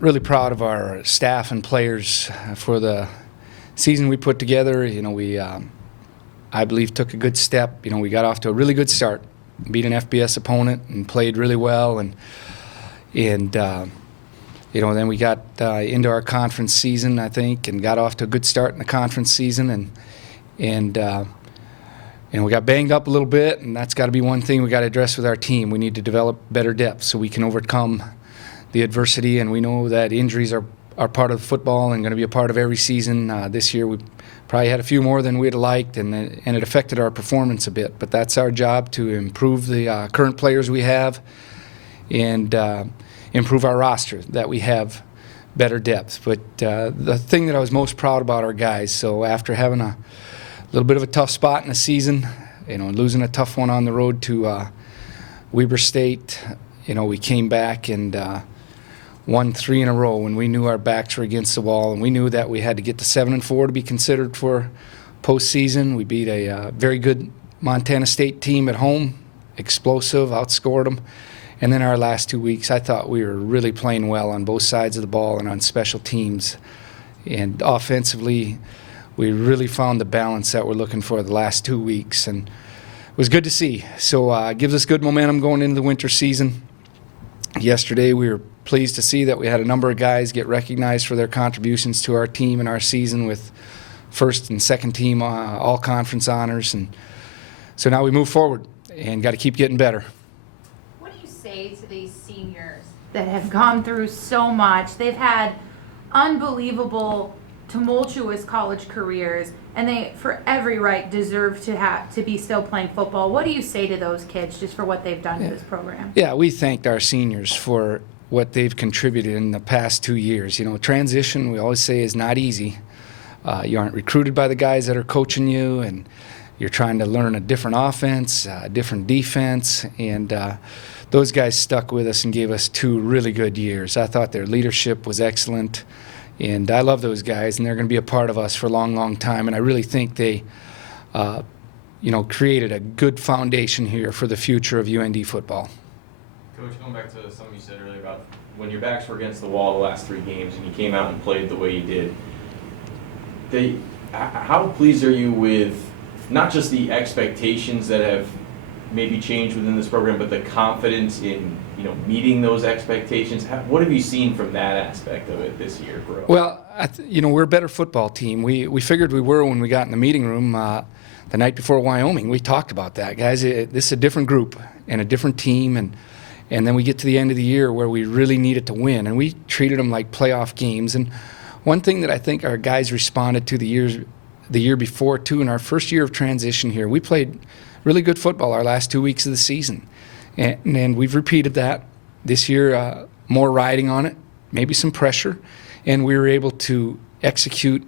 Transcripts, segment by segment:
really proud of our staff and players for the season we put together. We, I believe, took a good step. We got off to a really good start, beat an FBS opponent and played really well, and then we got into our conference season, I think, and got off to a good start in the conference season, and we got banged up a little bit, and that's got to be one thing we got to address with our team. We need to develop better depth so we can overcome the adversity, and we know that injuries are part of football and going to be a part of every season. This year we probably had a few more than we'd have liked, and it affected our performance a bit, but that's our job, to improve the current players we have and improve our roster, that we have better depth. But the thing that I was most proud about our guys, so after having a little bit of a tough spot in the season, losing a tough one on the road to Weber State, we came back and won 3 in a row when we knew our backs were against the wall, and we knew that we had to get to 7-4 to be considered for postseason. We beat a very good Montana State team at home, explosive, outscored them. And then our last 2 weeks, I thought we were really playing well on both sides of the ball and on special teams. And offensively, we really found the balance that we're looking for the last 2 weeks, and it was good to see. So it gives us good momentum going into the winter season. Yesterday, we were pleased to see that we had a number of guys get recognized for their contributions to our team and our season with first and second team all-conference honors. And so now we move forward and got to keep getting better. What do you say to these seniors that have gone through so much? They've had unbelievable, tumultuous college careers, and they, for every right, deserve to be still playing football. What do you say to those kids just for what they've done to this program? Yeah, we thanked our seniors for what they've contributed in the past 2 years. Transition, we always say, is not easy. You aren't recruited by the guys that are coaching you, and you're trying to learn a different offense, a different defense, and those guys stuck with us and gave us 2 really good years. I thought their leadership was excellent, and I love those guys, and they're going to be a part of us for a long, long time, and I really think they created a good foundation here for the future of UND football. Coach, going back to something you said earlier about when your backs were against the wall the last 3 games and you came out and played the way you did, how pleased are you with not just the expectations that have maybe changed within this program, but the confidence in meeting those expectations? What have you seen from that aspect of it this year, bro? Well, we're a better football team. We figured we were when we got in the meeting room the night before Wyoming. We talked about that, guys. This is a different group and a different team, and then we get to the end of the year where we really needed to win, and we treated them like playoff games. And one thing that I think our guys responded to the year before, too, in our first year of transition here, we played really good football our last 2 weeks of the season. And we've repeated that this year, more riding on it, maybe some pressure, and we were able to execute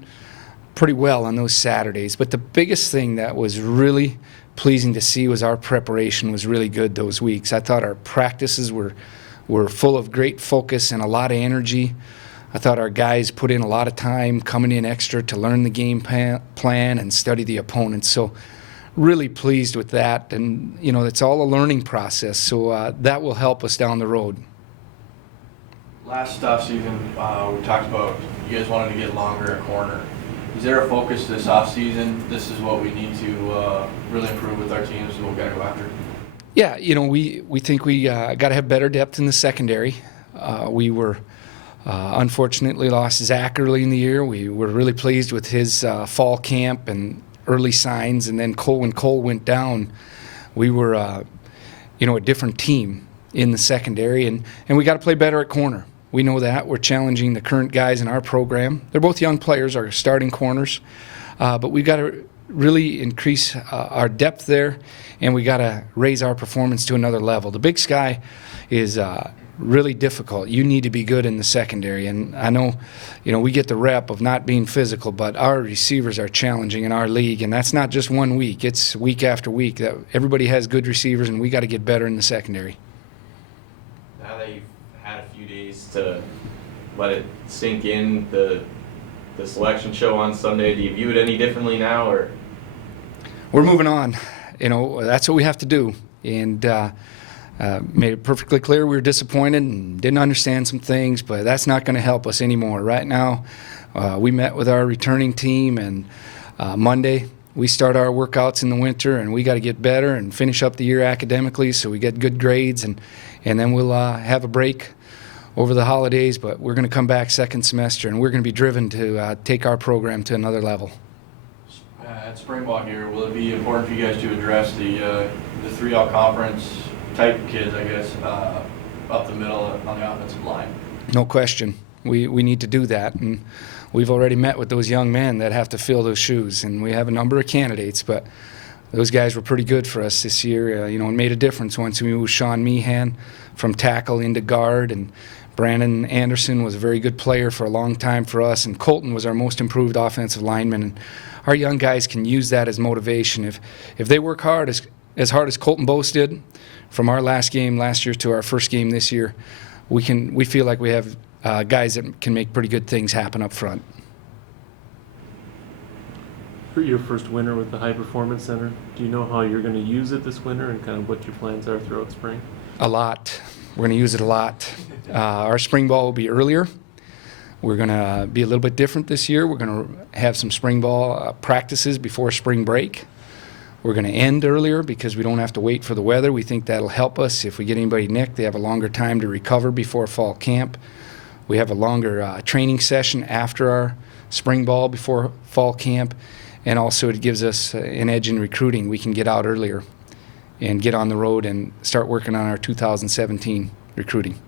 pretty well on those Saturdays. But the biggest thing that was really pleasing to see was our preparation was really good those weeks. I thought our practices were full of great focus and a lot of energy. I thought our guys put in a lot of time coming in extra to learn the game plan and study the opponents. So really pleased with that, and it's all a learning process, so that will help us down the road. Last offseason, we talked about you guys wanted to get longer at corner. Is there a focus this offseason? This is what we need to really improve with our teams, and we've got to go after. Yeah, we think we got to have better depth in the secondary. We were unfortunately lost Zach early in the year. We were really pleased with his fall camp and early signs, and then when Cole went down, we were a different team in the secondary, and we got to play better at corner. We know that. We're challenging the current guys in our program. They're both young players, our starting corners, but we've got to really increase our depth there, and we got to raise our performance to another level. The Big Sky is really difficult. You need to be good in the secondary, and I know, we get the rep of not being physical, but our receivers are challenging in our league, and that's not just 1 week. It's week after week. That everybody has good receivers, and we got to get better in the secondary. Now that you've had a few days to let it sink in, the selection show on Sunday, do you view it any differently now, or? We're moving on. That's what we have to do, and made it perfectly clear we were disappointed and didn't understand some things, but that's not going to help us anymore. Right now, we met with our returning team, and Monday we start our workouts in the winter, and we got to get better and finish up the year academically so we get good grades, and then we'll have a break over the holidays, but we're going to come back second semester, and we're going to be driven to take our program to another level. At spring ball here, will it be important for you guys to address the 3 all-conference type kids, I guess, up the middle on the offensive line? No question. We need to do that, and we've already met with those young men that have to fill those shoes, and we have a number of candidates, but those guys were pretty good for us this year. It made a difference once we moved Sean Meehan from tackle into guard, and Brandon Anderson was a very good player for a long time for us, and Colton was our most improved offensive lineman. And our young guys can use that as motivation. If they work hard, as hard as Colton Bose did, from our last game last year to our first game this year, we feel like we have guys that can make pretty good things happen up front. For your first winter with the High Performance Center, do you know how you're going to use it this winter and kind of what your plans are throughout spring? A lot. We're going to use it a lot. Our spring ball will be earlier. We're going to be a little bit different this year. We're going to have some spring ball practices before spring break. We're going to end earlier because we don't have to wait for the weather. We think that'll help us. If we get anybody nicked, they have a longer time to recover before fall camp. We have a longer training session after our spring ball before fall camp. And also it gives us an edge in recruiting. We can get out earlier and get on the road and start working on our 2017 recruiting.